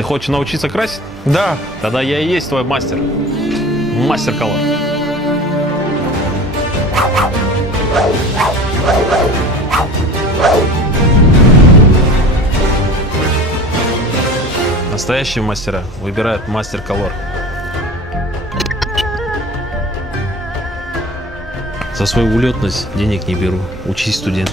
Ты хочешь научиться красить? Да. Тогда я и есть твой мастер. Мастер колор. Настоящие мастера выбирают мастер колор. За свою улетность денег не беру. Учись, студент.